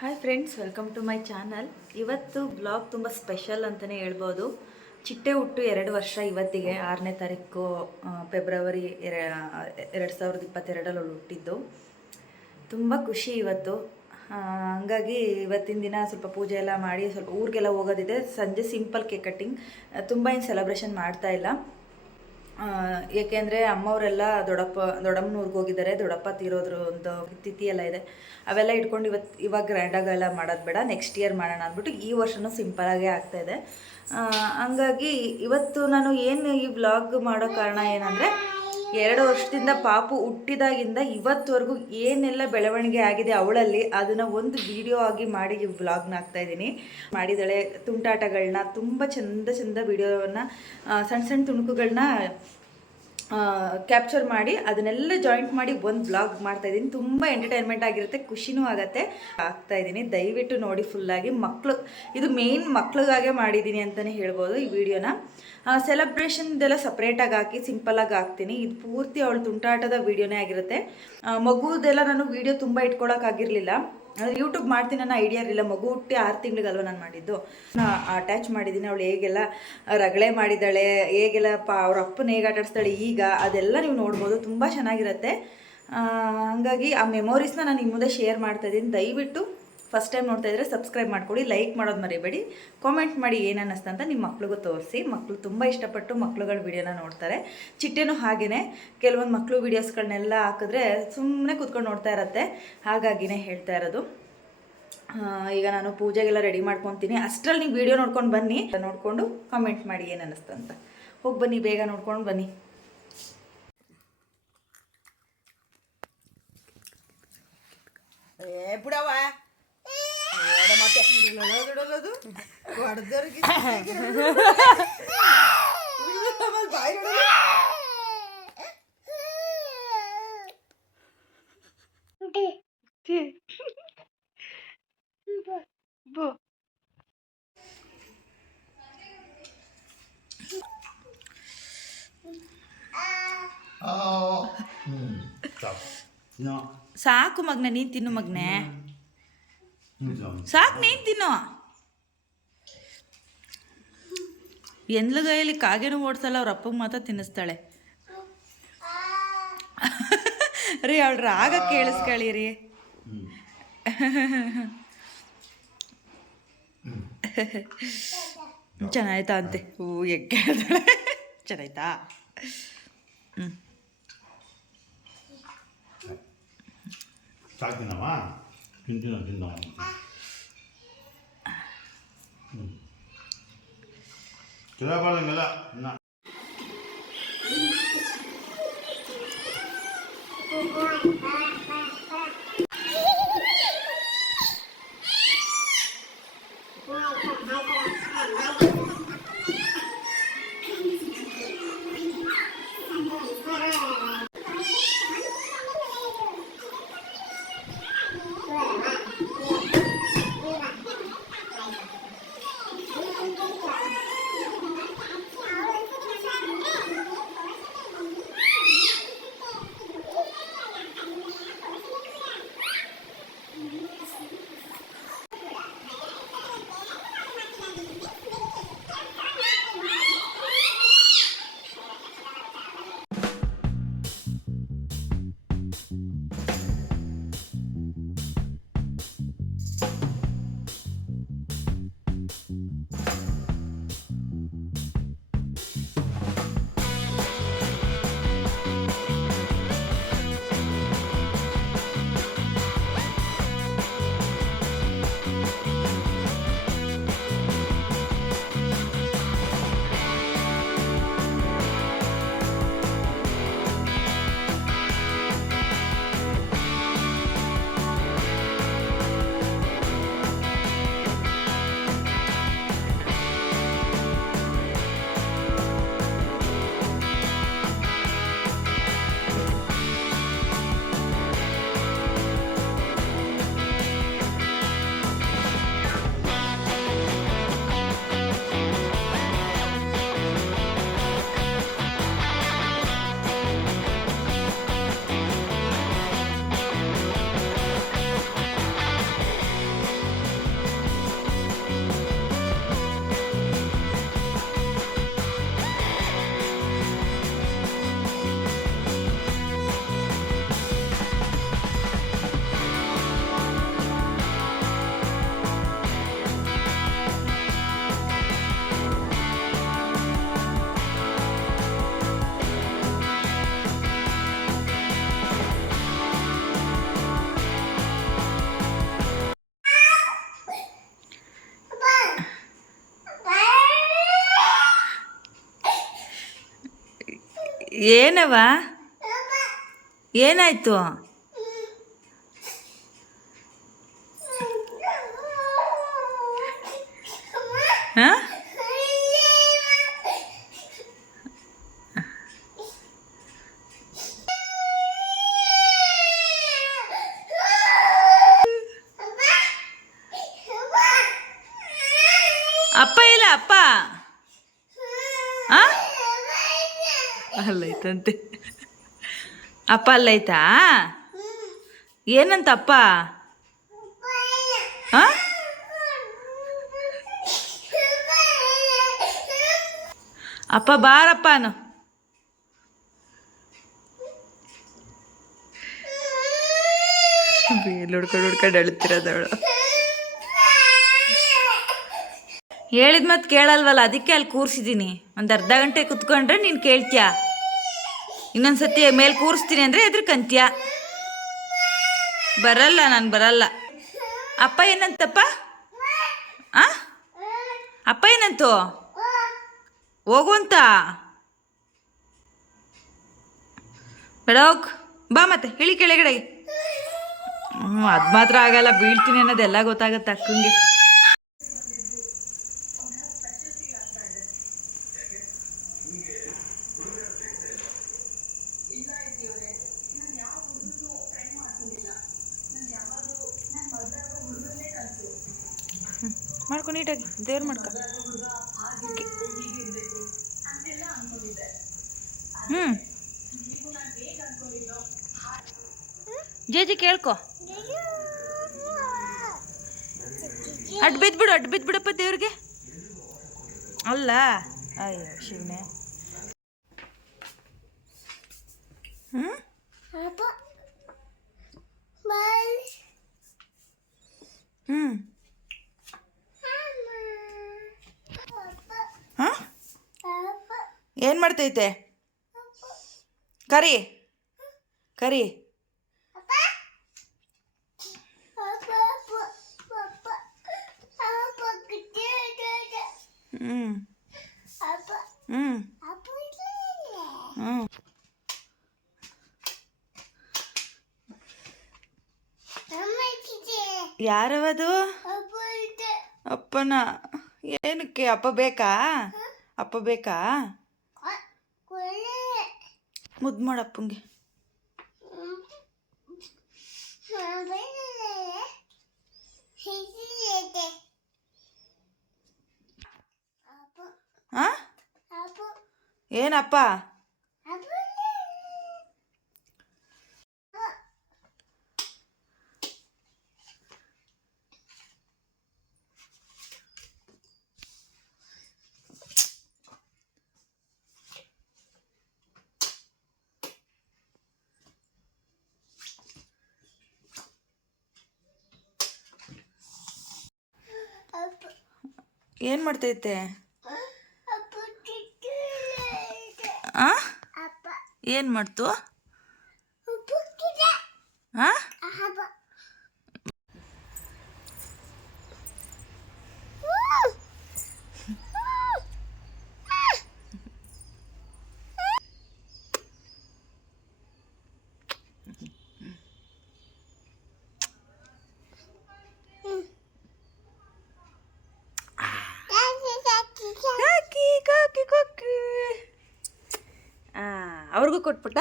Hi friends, welcome to my channel. ಇವತ್ತು blog ತುಂಬ special ಅಂತಲೇ ಹೇಳ್ಬೋದು. ಚಿಟ್ಟೆ ಹುಟ್ಟು 2 ವರ್ಷ ಇವತ್ತಿಗೆ 6ನೇ ತಾರೀಕು ಫೆಬ್ರವರಿ 2022 ಹುಟ್ಟಿದ್ದು. ತುಂಬ ಖುಷಿ ಇವತ್ತು. ಹಂಗಾಗಿ ಇವತ್ತಿನ ದಿನ ಸ್ವಲ್ಪ ಪೂಜೆ ಎಲ್ಲ ಮಾಡಿ ಸ್ವಲ್ಪ ಊರಿಗೆಲ್ಲ ಹೋಗೋದಿದೆ. ಸಂಜೆ ಸಿಂಪಲ್ ಕೇಕ್ ಕಟ್ಟಿಂಗ್, ತುಂಬ ಏನು ಸೆಲೆಬ್ರೇಷನ್ ಮಾಡ್ತಾ ಇಲ್ಲ. ಏಕೆಂದರೆ ಅಮ್ಮವರೆಲ್ಲ ದೊಡ್ಡಮ್ಮನೂರ್ಗೆ ಹೋಗಿದ್ದಾರೆ. ದೊಡ್ಡಪ್ಪ ತೀರೋದ್ರು ಒಂದು ತಿಥಿ ಎಲ್ಲ ಇದೆ. ಅವೆಲ್ಲ ಇಟ್ಕೊಂಡು ಇವಾಗ ಗ್ರ್ಯಾಂಡಾಗೆಲ್ಲ ಮಾಡೋದು ಬೇಡ, ನೆಕ್ಸ್ಟ್ ಇಯರ್ ಮಾಡೋಣ ಅಂದ್ಬಿಟ್ಟು ಈ ವರ್ಷವೂ ಸಿಂಪಲಾಗೇ ಆಗ್ತಾಯಿದೆ. ಹಂಗಾಗಿ ಇವತ್ತು ನಾನು ಏನು ಈ ವ್ಲಾಗ್ ಮಾಡೋ ಕಾರಣ ಏನಂದರೆ, 2 ವರ್ಷದಿಂದ ಪಾಪು ಹುಟ್ಟಿದಾಗಿಂದ ಇವತ್ತುವರೆಗೂ ಏನೆಲ್ಲ ಬೆಳವಣಿಗೆ ಆಗಿದೆ ಅವಳಲ್ಲಿ, ಅದನ್ನು ಒಂದು ವಿಡಿಯೋ ಆಗಿ ಮಾಡಿ ವ್ಲಾಗ್ನ ಹಾಕ್ತಾಯಿದ್ದೀನಿ. ಮಾಡಿದಾಳೆ ತುಂಟಾಟಗಳನ್ನ, ತುಂಬ ಚಂದ ವಿಡಿಯೋವನ್ನು, ಸಣ್ಣ ತುಣುಕುಗಳನ್ನ ಕ್ಯಾಪ್ಚರ್ ಮಾಡಿ ಅದನ್ನೆಲ್ಲ ಜಾಯಿಂಟ್ ಮಾಡಿ ಒಂದು ಬ್ಲಾಗ್ ಮಾಡ್ತಾಯಿದ್ದೀನಿ. ತುಂಬ ಎಂಟರ್ಟೈನ್ಮೆಂಟ್ ಆಗಿರುತ್ತೆ, ಖುಷಿನೂ ಆಗುತ್ತೆ. ಆಗ್ತಾಯಿದ್ದೀನಿ, ದಯವಿಟ್ಟು ನೋಡಿ ಫುಲ್ಲಾಗಿ. ಇದು ಮೇನ್ ಮಕ್ಳಿಗಾಗೆ ಮಾಡಿದ್ದೀನಿ ಅಂತಲೇ ಹೇಳ್ಬೋದು ಈ ವಿಡಿಯೋನ. ಸೆಲೆಬ್ರೇಷನ್ದೆಲ್ಲ ಸಪ್ರೇಟಾಗಿ ಹಾಕಿ ಸಿಂಪಲಾಗಿ ಹಾಕ್ತೀನಿ. ಇದು ಪೂರ್ತಿ ಅವಳು ತುಂಟಾಟದ ವೀಡಿಯೋನೇ ಆಗಿರುತ್ತೆ. ಮಗುದೆಲ್ಲ ನಾನು ವೀಡಿಯೋ ತುಂಬ ಇಟ್ಕೊಳ್ಳೋಕ್ಕಾಗಿರಲಿಲ್ಲ. ಯೂಟ್ಯೂಬ್ ಮಾಡ್ತೀನಿ ಅನ್ನೋ ಐಡಿಯಾ ಇರಲಿಲ್ಲ. ಮಗು ಹುಟ್ಟಿ 6 ತಿಂಗಳಿಗಲ್ವ ನಾನು ಮಾಡಿದ್ದು. ಅಟ್ಯಾಚ್ ಮಾಡಿದ್ದೀನಿ. ಅವಳು ಹೇಗೆಲ್ಲ ರಗಳೆ ಮಾಡಿದ್ದಾಳೆ, ಹೇಗೆಲ್ಲ ಅವ್ರ ಅಪ್ಪನ ಹೇಗೆ ಆಟಾಡಿಸ್ತಾಳೆ ಈಗ, ಅದೆಲ್ಲ ನೀವು ನೋಡ್ಬೋದು. ತುಂಬ ಚೆನ್ನಾಗಿರುತ್ತೆ. ಹಾಗಾಗಿ ಆ ಮೆಮೊರೀಸ್ನ ನಾನು ನಿಮ್ಮ ಮುಂದೆ ಶೇರ್ ಮಾಡ್ತಾಯಿದ್ದೀನಿ. ದಯವಿಟ್ಟು ಫಸ್ಟ್ ಟೈಮ್ ನೋಡ್ತಾ ಇದ್ದರೆ ಸಬ್ಸ್ಕ್ರೈಬ್ ಮಾಡ್ಕೊಳ್ಳಿ, ಲೈಕ್ ಮಾಡೋದು ಮರಿಬೇಡಿ, ಕಾಮೆಂಟ್ ಮಾಡಿ ಏನು ಅನ್ನಿಸ್ತು ಅಂತ ನಿಮ್ಮ ಮಕ್ಳಿಗೂ ತೋರಿಸಿ. ಮಕ್ಕಳು ತುಂಬ ಇಷ್ಟಪಟ್ಟು ಮಕ್ಳುಗಳ ವಿಡಿಯೋನ ನೋಡ್ತಾರೆ. ಚಿಟ್ಟೆನೂ ಹಾಗೆಯೇ ಕೆಲವೊಂದು ಮಕ್ಕಳು ವೀಡಿಯೋಸ್ಗಳನ್ನೆಲ್ಲ ಹಾಕಿದ್ರೆ ಸುಮ್ಮನೆ ಕೂತ್ಕೊಂಡು ನೋಡ್ತಾ ಇರತ್ತೆ. ಹಾಗಾಗಿನೇ ಹೇಳ್ತಾ ಇರೋದು. ಈಗ ನಾನು ಪೂಜೆಗೆಲ್ಲ ರೆಡಿ ಮಾಡ್ಕೊತೀನಿ. ಅಷ್ಟರಲ್ಲಿ ನೀವು ವಿಡಿಯೋ ನೋಡ್ಕೊಂಡು ಬನ್ನಿ, ನೋಡಿಕೊಂಡು ಕಾಮೆಂಟ್ ಮಾಡಿ ಏನು ಅನ್ನಿಸ್ತು ಅಂತ. ಹೋಗಿ ಬನ್ನಿ, ಬೇಗ ನೋಡ್ಕೊಂಡು ಬನ್ನಿ. ಬಿಡವ ಮತ್ತೆ ಸಾಕು ಮಗ್ನೆ, ನೀನು ತಿನ್ನು ಮಗ್ನೆ, ಸಾಕು ನೀನು ತಿನ್ನು. ಎಂದ್ಲಗೈಯಲ್ಲಿ ಕಾಗೇನೂ ಓಡಿಸಲ್ಲ, ಅವ್ರ ಅಪ್ಪಗೆ ಮಾತ್ರ ತಿನ್ನಿಸ್ತಾಳೆ ರೀ. ಅವಳು ರಾಗ ಕೇಳಿಸ್ಕೊಳ್ಳಿ ರೀ. ಚೆನ್ನಾಯ್ತಾ ಅಂತೆ. ಎಗ್ಗೆ ಚೆನ್ನಾಯ್ತಾ? ಸಾಕಿನವ ತಿಂತೀನ ಚಲೋ ಏನವ ಏನಾಯ್ತು? ಹಾ ಅಪ್ಪ ಇಲ್ಲ ಅಪ್ಪ ಆ ಅಲ್ಲೈತಂತೆ. ಅಪ್ಪ ಅಲ್ಲೈತಾ? ಏನಂತ ಅಪ್ಪ? ಆ ಅಪ್ಪ ಬಾರಪ್ಪ ಅನು. ಹುಡ್ಕೊಂಡು ಅಳುತ್ತಿರೋದವಳು. ಹೇಳಿದ ಮತ್ತೆ ಕೇಳಲ್ವಲ್ಲ, ಅದಕ್ಕೆ ಅಲ್ಲಿ ಕೂರಿಸಿದ್ದೀನಿ. ಒಂದು ಅರ್ಧ ಗಂಟೆ ಕುತ್ಕೊಂಡ್ರೆ ನೀನು ಕೇಳ್ತೀಯ. ಇನ್ನೊಂದ್ಸತಿ ಮೇಲೆ ಕೂರಿಸ್ತೀನಿ ಅಂದರೆ ಎದ್ರಕಂತೀಯ. ಬರಲ್ಲ, ನಾನು ಬರಲ್ಲ. ಅಪ್ಪ ಏನಂತಪ್ಪ? ಆ ಅಪ್ಪ ಏನಂತು? ಹೋಗು ಅಂತ. ಬೇಡೋಗ್ ಬಾ ಮತ್ತೆ ಇಳಿ ಕೆಳಗಡೆಗೆ. ಅದು ಮಾತ್ರ ಆಗಲ್ಲ, ಬೀಳ್ತೀನಿ ಅನ್ನೋದೆಲ್ಲ ಗೊತ್ತಾಗುತ್ತೆ ಅಕ್ಕಂಗೆ. ಮಾಡ್ಕೊ ನೀಟಾಗಿ, ದೇವ್ರು ಮಾಡ್ಕೊ. ಜೇಜಿ ಕೇಳ್ಕೊ. ಅಡ್ಡ ಬಿದ್ಬಿಡಪ್ಪ ದೇವ್ರಿಗೆ. ಅಲ್ಲ ಅಯ್ಯೋ ಶಿವನೇ. ಹ್ಞೂ ಹ್ಞೂ ಹಾಂ ಏನು ಮಾಡ್ತೈತೆ? ಕರಿ ಕರಿ. ಹ್ಞೂ ಹ್ಞೂ ಹ್ಞೂ ಯಾರವದು? ಅಪ್ಪನ ಏನಕ್ಕೆ? ಅಪ್ಪ ಬೇಕಾ? ಅಪ್ಪ ಬೇಕಾ? ಮುದ್ದು ಮಾಡಪ್ಪಂಗೆ. ಹಾಂ ಏನಪ್ಪ? ಏನು ಮಾಡ್ತೈತೆ? ಆ ಏನು ಮಾಡ್ತು? ಆ ಅವ್ರಿಗೂ ಕೊಟ್ಬಿಟ್ಟ?